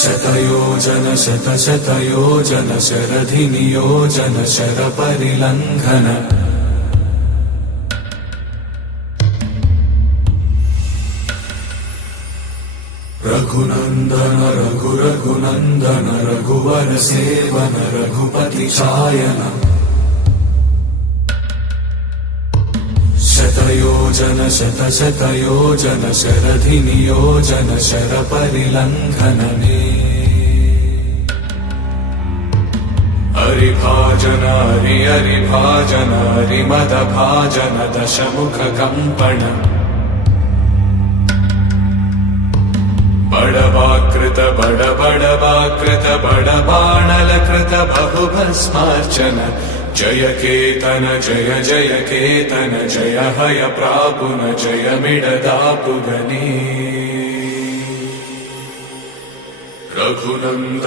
शतयोजन शतशतयोजन शरधिनियोजन शरपरिलङ्घन रघुनन्दन रघुरघुनन्दन रघुवर सेवन रघुपति चायन शतयोजन शतशतयोजन शरधिनियोजन शरपरिलङ्घनने हरिभाजन हरिभाजन हरिमदभाजन दशमुखकम्पण बडवाकृत बडबडवाकृत बडबाणलकृत बहुभस्मार्चन जय केतन जय जय केतन जय हय प्रापुन जय मिडदापुगने रघुनन्दन